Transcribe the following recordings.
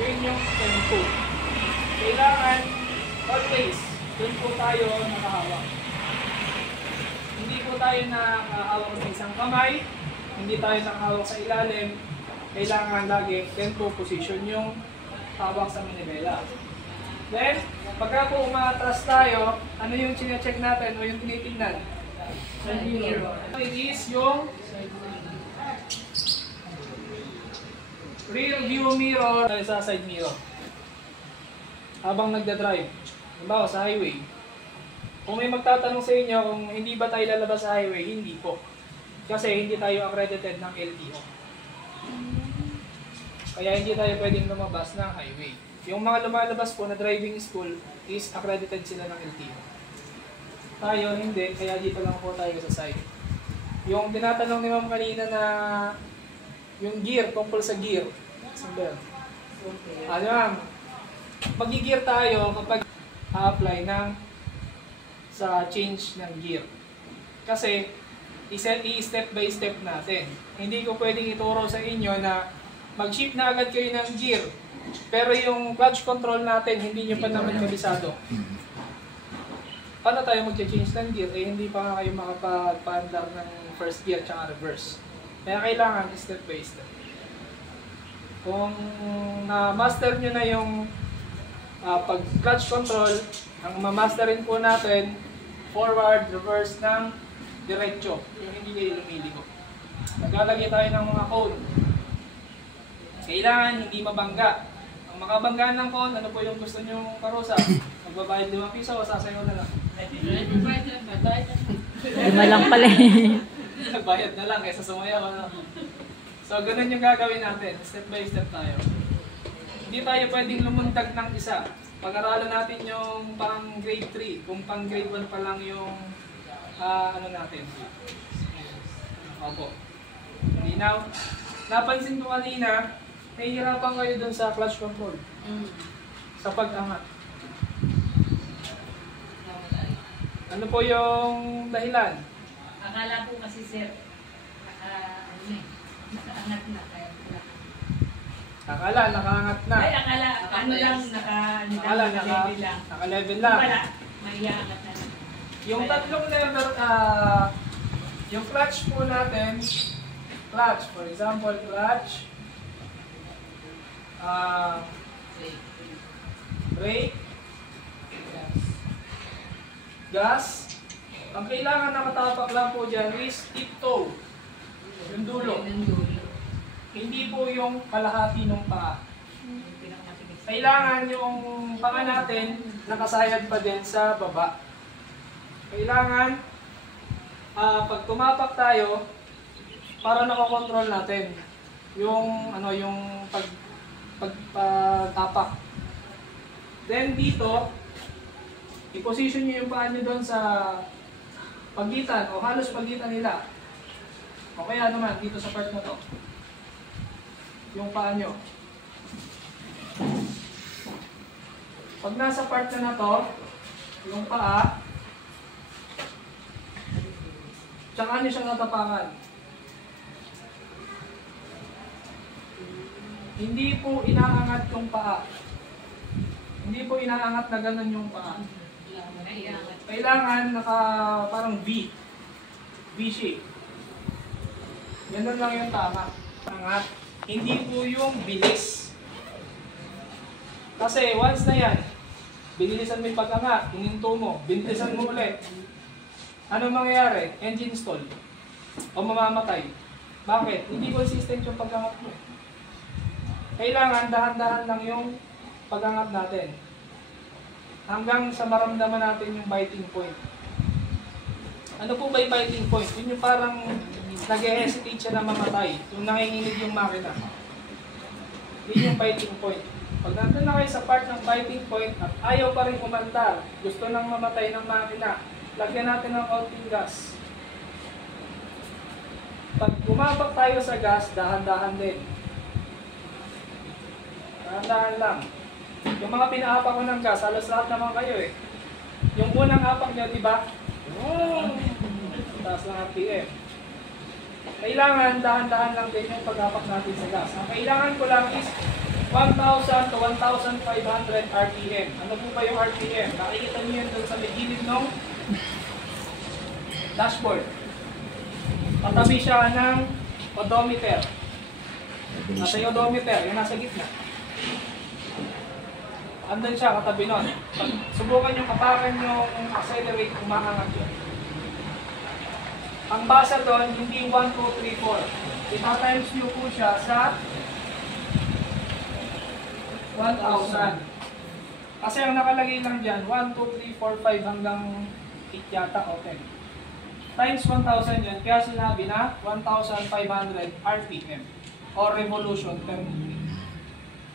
Yun yung tempo. Kailangan always, dun po tayo nakahawak. Hindi po tayo nakahawak sa isang kamay, hindi tayo nakahawak sa ilalim. Kailangan lagi tempo position yung hawak sa manibela. Then, pagka po umatras tayo, ano yung chinecheck natin o yung tinitingnan? Side mirror. It is yung rear view mirror sa side mirror. Habang nagda-drive, halimbawa sa highway. Kung may magtatanong sa inyo kung hindi ba tayo lalabas sa highway, hindi po. Kasi hindi tayo accredited ng LTO. Kaya hindi tayo pwedeng lumabas ng highway. Yung mga lumalabas po na driving school is accredited sila ng LTO. Tayo hindi, kaya dito lang po tayo sa side. Yung tinatanong ni Ma'am kanina na yung gear, tungkol sa gear. Sandal. Ano ma'am? Mag-gear tayo kapag apply ng sa change ng gear. Kasi i-step by step natin. Hindi ko pwedeng ituro sa inyo na mag-shift na agad kayo ng gear. Pero yung clutch control natin, hindi nyo pa naman kabisado. Paano tayo mag-change ng gear? Eh hindi pa nga kayo makapag-paandar ng first gear at reverse. Kaya kailangan step by step. Kung na-master nyo na yung pag-clutch control, ang ma-masterin po natin, forward, reverse ng diretso. Yung hindi kayo lumiligo. Naglalagay tayo ng mga cone. Kailangan hindi mabangga. Ang makabangga ng cone, ano po yung gusto nyo karusa? Magbabayad 5 piso o sasayaw na lang? 5 lang pala eh. Nagbayad na lang kaysa sumayaw. Ano? So, ganun yung gagawin natin. Step by step tayo. Hindi tayo pwedeng lumundag ng isa. Pag-aralan natin yung pang grade 3. Kung pang grade 1 pa lang yung ano natin. Opo. Linaw. Napansin ko kanina, nahihirapan kayo dun sa clutch control. Sa pag-angat. Ano po yung dahilan? Akala po kasi sir, nakaangat na. Akala, nakaangat na. Ay, akala, ano lang, naka-level lang. Naka-level lang. Wala, may iangat na lang. Yung tatlong lever, yung clutch po natin, clutch, for example, clutch, brake, gas. Ang kailangan nakatapak lang po dyan is tiptoe, yung dulo. Hindi po yung kalahati ng paa. Kailangan yung paa natin nakasayad pa din sa baba. Kailangan pag tumapak tayo para nakakontrol natin yung yung pagtapak. Then dito i-position niyo yung paa niyo doon sa pagitan o halos pagitan nila. O kaya naman dito sa part na to. Yung paa nyo. Pag nasa part na to, yung paa, tsaka nyo siyang natapakan. Hindi po inaangat yung paa. Hindi po inaangat na ganun yung paa. Kailangan parang V. V-shape. Ganun lang yung tama. Angat. Hindi po yung bilis. Kasi once na yan, binilisan mo yung pag-angat, hininto mo, binilisan mo ulit. Ano mangyayari? Engine stall. O mamamatay. Bakit? Hindi consistent yung pag-angat mo. Kailangan dahan-dahan lang yung pag-angat natin. Hanggang sa maramdaman natin yung biting point. Ano po ba yung biting point? Yun yung parang nag-hesitate siya na mamatay. Yung nanginginig yung makina. Yun yung biting point. Pag nandun na kayo sa part ng biting point at ayaw pa rin umandar, gusto nang mamatay ng makina, lagyan natin ng konting gas. Pag bumapak tayo sa gas, dahan-dahan din. Dahan-dahan lang. Yung mga pinaapak ko ng gas, halos lahat naman kayo eh. Yung unang apak nyo, di ba? Taas lang RPM. Kailangan dahan-dahan lang din yung pag-apak natin sa gas. Ang kailangan ko lang is 1,000 to 1,500 RPM. Ano po ba yung RPM? Nakikita niyo yan doon sa may gilid ng dashboard. Katabi siya ng odometer. Nasa yung odometer, yung nasa gitna. Andun siya, katabi nun. Subukan yung kapakan yung accelerate, umaangat yun. Ang basa doon, hindi 1, 2, 3, 4. Ita-times nyo po siya sa 1,000. Kasi ang nakalagay lang dyan, 1, 2, 3, 4, 5 hanggang 8 yata o 10. Times 1,000 yan, kaya sinabi na 1,500 RPM o revolution per minute.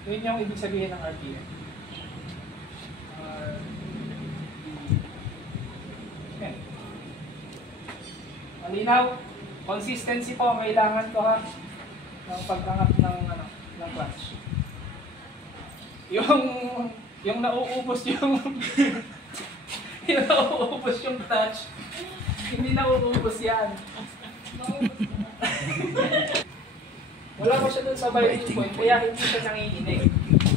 Yun yung ibig sabihin ng RPM. RPM. Malinaw? Consistency po ang kailangan ko ha ng pag-angat ng clutch. Yung nauubos yung yung nauubos yung clutch, hindi nauubos yan. Wala ko siya dun sa biting point, kaya hindi siya nanginginig.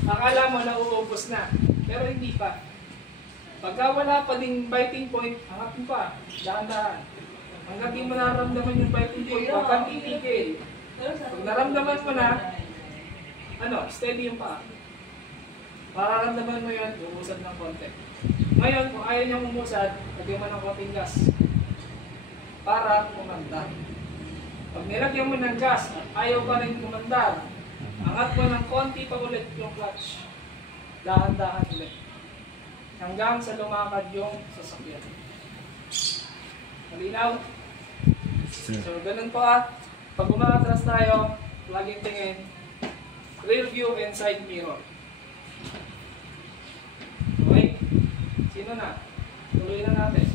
Akala mo nauubos na, pero hindi pa. Pagka wala pa ding biting point, angatin pa, dahan-dahan. Hanggang di mo nararamdaman yung biting point, huwag kang titigil. Pag naramdaman mo na, steady yung paa. Mararamdaman mo yun, umusad ng konti. Ngayon, kung ayaw niyang umusad, lagyan mo ng konting gas para kumanda. Pag nilagyan mo ng gas at ayaw pa rin kumanda, angat mo ng konti pa ulit yung clutch. Dahan-dahan ulit. Hanggang sa lumakad yung sasakyan. Malinaw? So, ganun po Pag umatras tayo, laging tingin, rear view and side mirror. Okay? Sino na? Tuloy na natin.